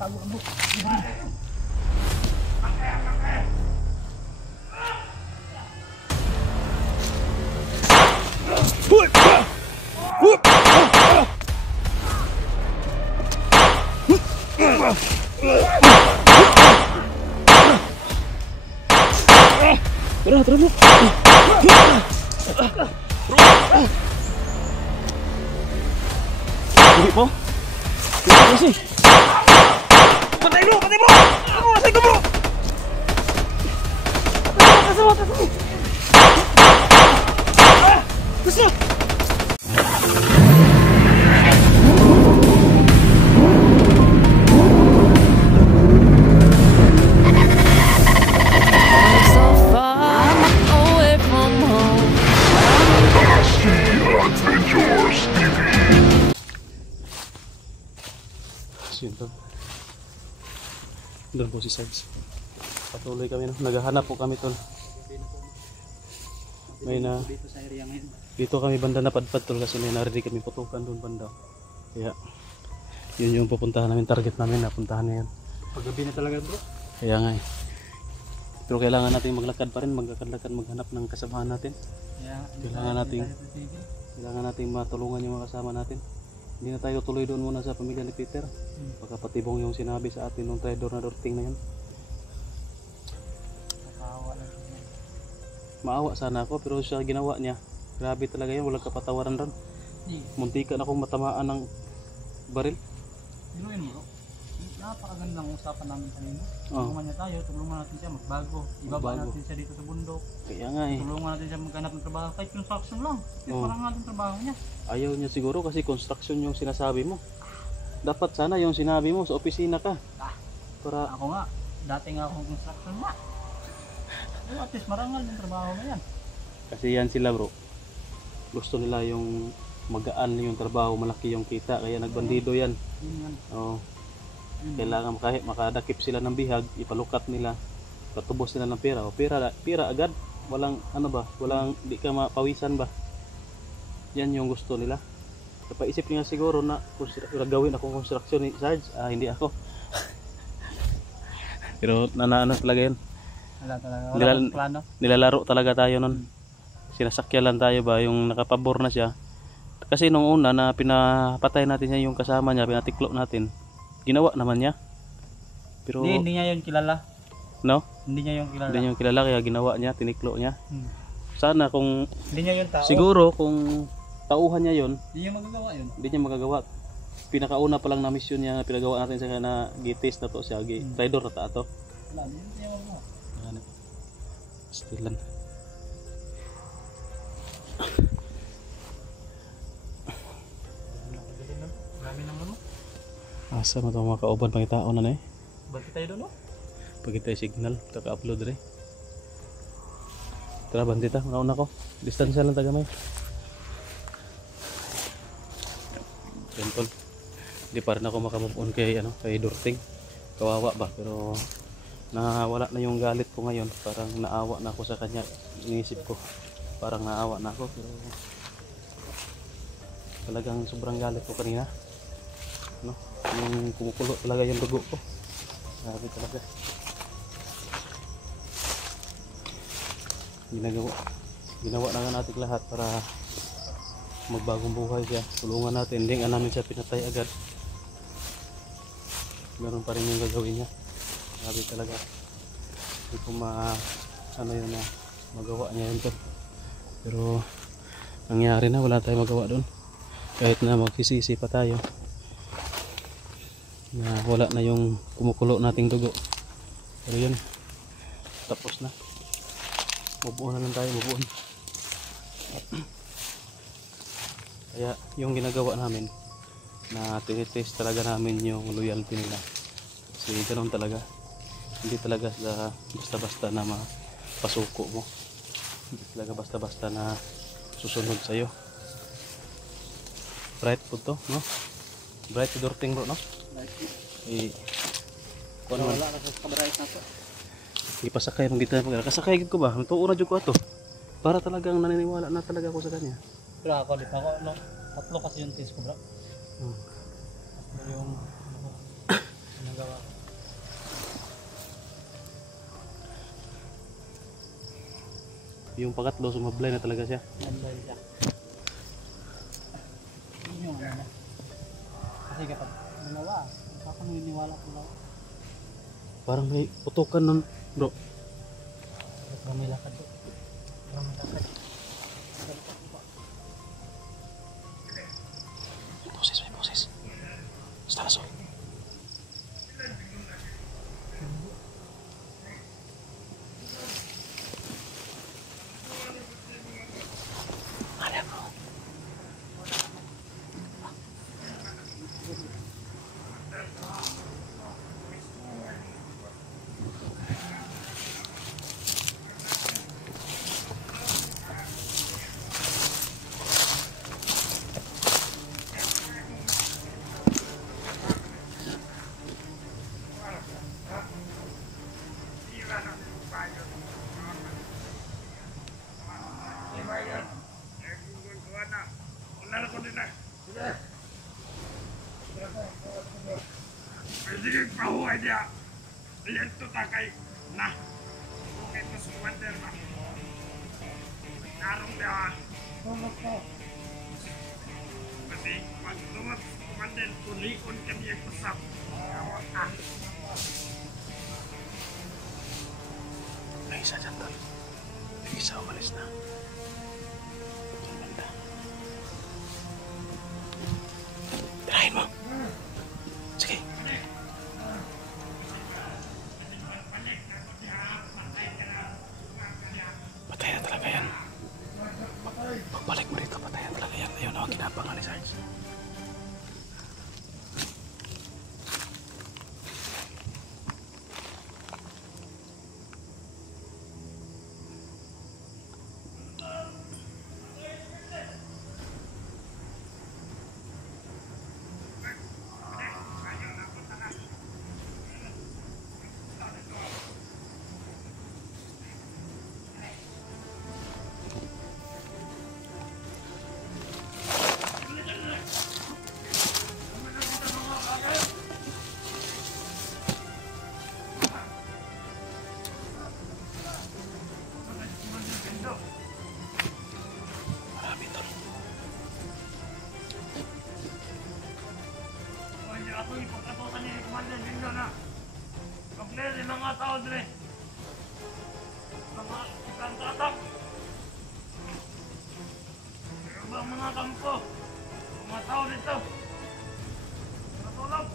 Tara, tara mo. Hindi po. Hindi kasi. Patay mo! Patay mo! Patay ko bro! Kasama! Gusto! Yun doon. Doon po si Sarge. Patuloy kami, no? Naghahanap po kami tol. May na dito kami banda napadpad tol kasi may narinig kami putukan doon banda. Kaya yun yung pupuntahan namin, target namin, napuntahan na yan. Paggabi na talaga bro. Kaya nga eh. Pero kailangan natin maglakad pa rin, maglakad, maghanap ng kasamahan natin. Kailangan natin matulungan yung mga kasama natin. Hindi na tayo tuloy doon muna sa pamilya ni Peter. Pagkapatibong yung sinabi sa atin nung traidor na Dorting na yun. Maawa sana ako pero sa ginawa niya, grabe talaga yun, walang kapatawaran ron. Muntikan akong matamaan ng baril. Dinuin mo bro. Napakagandang usapan namin kanina. Tulungan niya tayo, tulungan natin siya magbago. Ibaba natin siya dito sa bundok. Kaya nga eh. Tulungan natin siya maghanap ng trabaho kahit construction lang. Parang nga yung trabaho niya. Ayaw niya siguro kasi construction yung sinasabi mo. Dapat sana yung sinabi mo sa opisina ka. Para ako nga, dati nga akong construction na. At least marangal yung trabaho na yan. Kasi yan sila bro. Gusto nila yung magaan yung trabaho, malaki yung kita. Kaya nagbandido yan. Oo. Kailangan kahit makadakip sila ng bihag, ipalukat nila, patubos nila ng pera. O pera agad. Walang ano ba, walang di ka mapawisan ba. Yan yung gusto nila. Napaisip niya siguro na gagawin akong construction ni Sarge. Hindi ako. Pero nanaano talaga yun. Wala plano. Nilalaro talaga tayo nun. Sinasakyalan tayo ba yung nakapabor na siya. Kasi nung una na pinapatay natin siya yung kasama niya, pinatiklo natin. Ginawa naman niya. Pero hindi niya yun kilala. No? Hindi niya yun kilala. Hindi niya yun kilala kaya ginawa niya, tiniklo niya. Sana kung hindi niya yun tao. Siguro kung tauhan niya yun, hindi niya magagawa yun. Hindi niya magagawa. Pinakauna pa lang na mission niya pinagawa natin sa na gitis na to siya, traidor na ta to. Wala, hindi niya magagawa. Stilan. Marami nang ano? Asa mo itong mga kauban pangitaon na na eh? Bakit tayo doon no? Pagkita tayo signal, kaka-upload rin. Tara bandita, mauna ko. Distansya lang taga may. Simple. Hindi pa rin ako makamove on kay Dorting. Kawawa ba, pero nawala na yung galit ko ngayon. Parang naawa na ako sa kanya. Inisip ko, parang naawa na ako, pero talagang sobrang galit ko kanina. No? Yung kumukulo talaga yung dugo ko. Grabe talaga. Ginawa na nga natin lahat para magbagong buhay siya. Tulungan natin. Hindi nga namin siya pinatay agad. Meron pa rin yung gagawin niya. Grabe talaga. Hindi ko yun na magawa niya yun to. Pero nangyari na, wala tayong magawa doon. Kahit na magsisisi pa tayo na wala na yung kumukulo nating dugo. Pero yun, tapos na. Bubuon na lang tayo, bubuon. Kaya yung ginagawa namin na tinitest talaga namin yung loyalty nila. Kasi ganoon talaga. Hindi talaga basta-basta na mapasuko mo. Hindi talaga basta-basta na susunod sa'yo. Bright po to, no? Bright to Dorting bro, no? Wala na sa kabright na to. Ipasakay mong dito na kasakay ko ba? Tuo na jud ko ato. Para talagang naniniwala na talaga ako sa kanya. Pero ako dito ako tatlo kasi yung test ko bro. Yung Nagawa ko. Yung pangatlo, sumablay na talaga siya. Nandun siya. Yun yung ano na. Kasi kapag dalawa, nakapaniniwala ko lang. Parang may putukan nun, bro. Kapag may lakad ko. Kapag may lakad. May boses. Stalaso. Ada, bro. Sige, pahuay dia. Lihat tu tak kay nah. Kung ito sa water ba. Narong dia. Kasi pag lumot sa water, tulikon kami ang pasap. Awak ah. May isa dyan doon. May isa umalis na. Ang banda. Tirahin mo. Sige. Patay na talaga yan. Pagbalik mo rito, patay na talaga yan. Ayun ang kinabangan ni Sarge. Marami tol. Ako ipagkatukan ni Commander Dindo na. Kompleto yung mga tao dre. Mga isang tatak. Meron ba ang mga kampo? Mga tao dito. Matulog.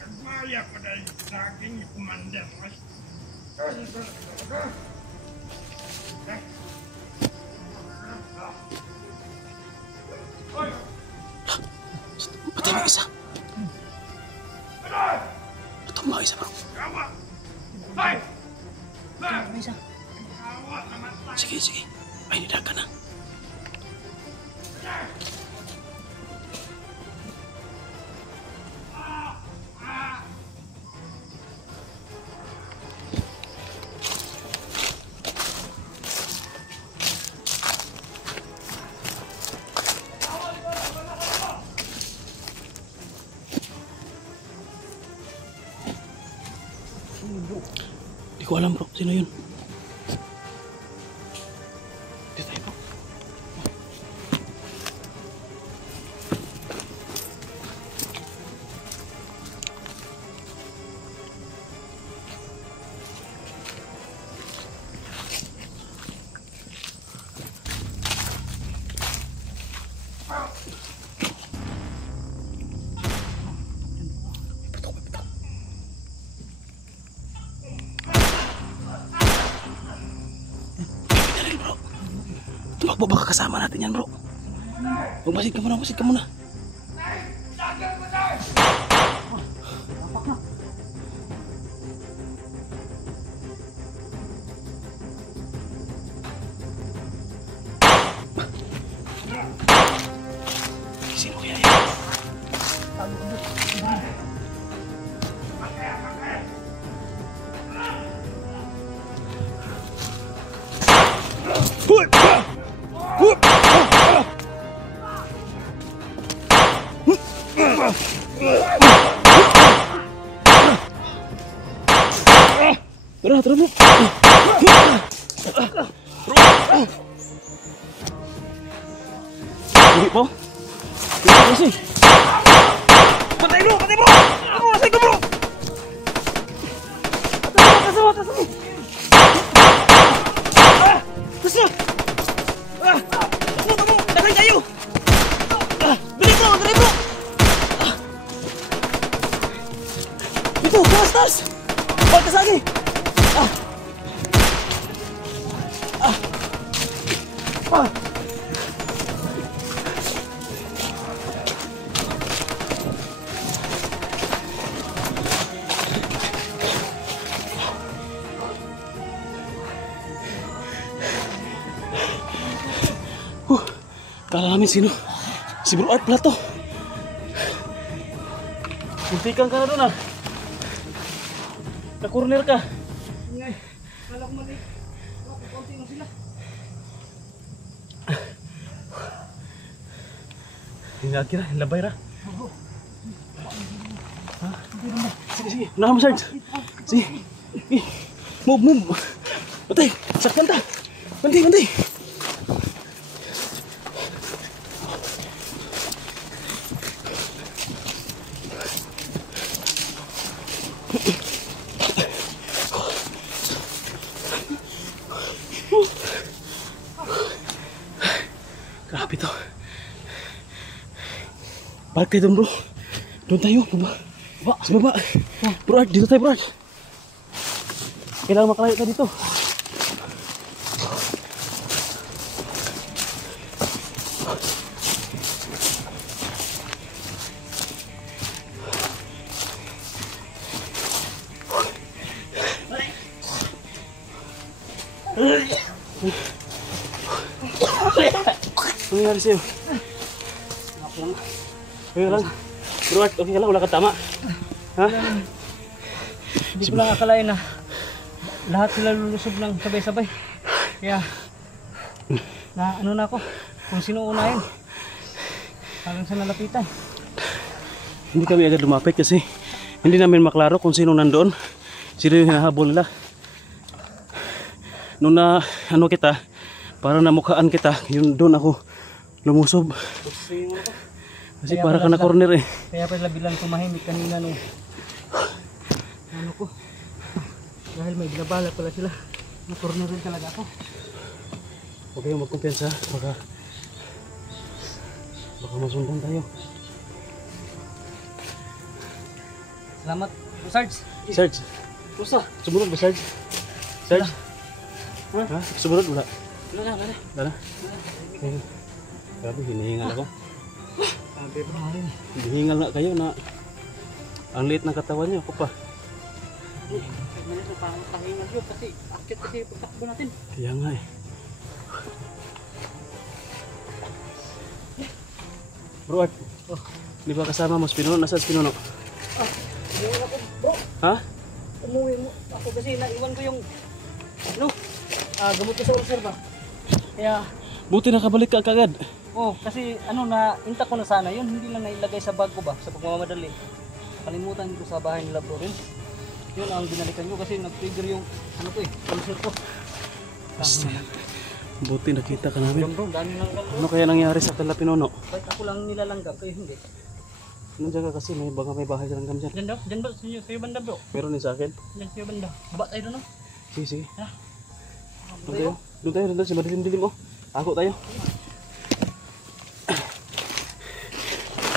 Nagmaya ko dahil sa aking kumandan. Patay mo isa. Patay mo isa bro. Kawa! Hay! Ano isa? Kawa naman tayo! Sige, sige. Ay, nilaga na. Di ko alam bro, sino yun? Dito tayo bro. Patok, patok. Bro. Tumakbo baka kasama natin yan bro. Magmasid ka muna, magmasid ka muna. Sino kaya yan? Tara, tara bro. Hindi po. Hindi kasi. Patay bro, patay bro. Ako, nasay ko bro. Kasama, kasama. Kasama. Tamo, dagay tayo. Dali bro, dali bro. Ito, taas, taas. Pagkas lagi. Kala namin sino? Si Bro Art pala to. Muntikan ka na doon ah. Na-corner ka. Ingay. Kala ko mali. Konti lang sila. Hinagkira, labay ra. Ha? Sige, sige. Unahan mo, Sarge. Sige. Move, move. Patay, sakyan ta. Banti, banti. Grabe to. Balik tayo doon bro. Doon tayo. Baba. Sa baba. Bro Art, dito tayo bro Art. Kailangan makalayo tayo dito. Ano nangyari sa'yo? Okay lang. Bro Art, okay ka lang? Wala ka tama? Ha? Hindi ko lang akalain na lahat sila lulusog ng sabay-sabay. Kaya na ano na ako kung sino unahin. Parang sa nalapitan. Hindi kami agad lumapit kasi hindi namin maklaro kung sino nandoon. Sino yung hinahabol nila. Nung na ano kita, parang namukhaan kita, yun doon ako lumusob. Kasi Kaya para ka pala na corner eh. Kaya pala bilang tumahimik kanina nung ano ko. Dahil may binabala pala sila. Na-corner rin talaga ako. Huwag kayong magkumpiyansa. Baka Baka masundan tayo. Salamat, Sarge. Sarge, Pusa. sumunod ba Sarge? Sarge? Ha? Sumunod wala? Wala na. Wala? Ayun. Grabe, hinihingal ako. Sabi ba naman Hinihingal nga kayo na ang liit ng katawan niyo. Ako pa. Manit na parang pahingal yun kasi akit kasi pagtakbo natin. Kaya nga eh. Bro Art, di ba kasama mo si Pinuno? Nasaan si Pinuno? Iwan ako, bro. Ha? Umuwi mo ako kasi naiwan ko yung ano, gamot ko sa ulcer ba. Kaya, Buti nakabalik ka kagad. kasi ano na intak ko na sana yun, hindi lang nailagay sa bag ko ba sa pagmamadali. Kalimutan ko sa bahay nila bro rin. Yun ang binalikan ko kasi nag-trigger yung ano ko ulcer ko. Buti nakita ka namin. Bro, dami lang bro. Ano kaya nangyari sa kala Pinuno? Bakit ako lang nilalanggam kayo hindi? Nandiyan ka kasi may bahay sa langgam dyan. Diyan ba? Sa'yo banda bro? Meron din sa akin. Diyan sa'yo banda. Baba tayo doon no? Sige, sige. Ha? Doon tayo. Si madilim-dilim oh. Ako tayo.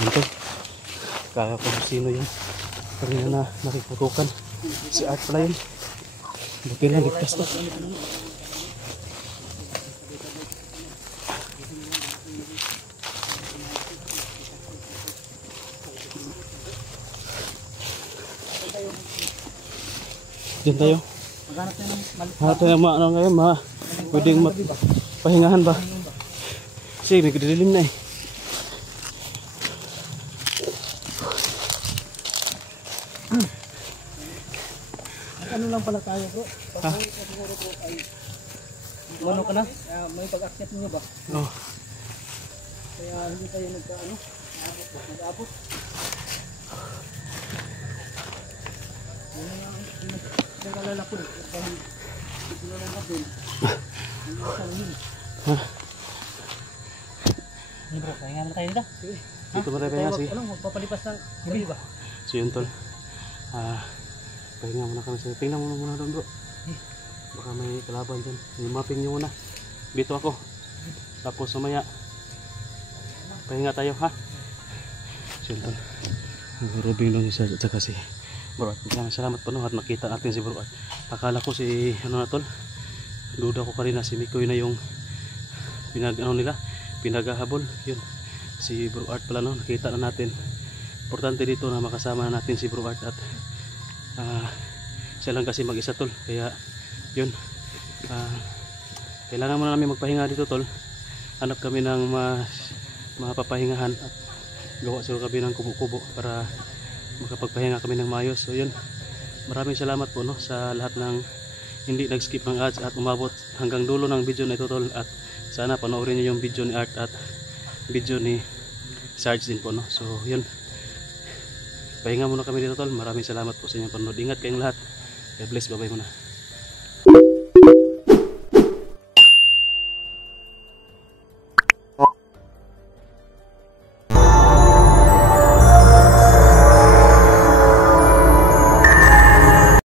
Ito. Kaya ko sino yun. Kanina na nakiputukan. Si Art pala yun. Buti na ligtas to. Diyan tayo. Maghanap tayo ng Hanap tayo ng ano ngayon, pwedeng pahingahan ba? Sige, may dilim na eh. ano lang pala tayo bro. Siguro po ay ano ka na? May pag-akyat niyo ba? Oh. Kaya hindi tayo nagkaano? Nag-abot. Nag-alala ko dahil siguro na din. Hindi bro, kaya nga na tayo dito. Sige. Dito ba tayo? Sige. Ano, magpapalipas ng gabi ba? So yun tol. Pahinga muna kami sa tingnan mo muna doon bro. Baka may kalaban dyan. Mapping nyo muna. Dito ako. Tapos sumaya. Pahinga tayo ha. So yun tol. Rubing doon si Sarge at saka si Bro Art. Salamat po no at nakita natin si Bro Art. Akala ko si ano na tol. Duda ko kanina si Mikoy na yung pinaghahabol. Yun. Si Bro Art pala no. Nakita na natin. Importante dito na makasama na natin si Bro Art at siya lang kasi mag-isa tol. Kaya yun. Kailangan muna namin magpahinga dito tol. Hanap kami ng mapapahingahan at gawa siguro kami ng kubo-kubo para makapagpahinga kami ng maayos. So yun. Maraming salamat po no sa lahat ng hindi nag-skip ng ads at umabot hanggang dulo ng video na ito tol at sana panoorin niyo yung video ni Art at video ni Sarge din po no. So yun. Pahinga muna kami dito tol. Maraming salamat po sa inyong panonood. Ingat kayong lahat. God bless. Bye bye muna.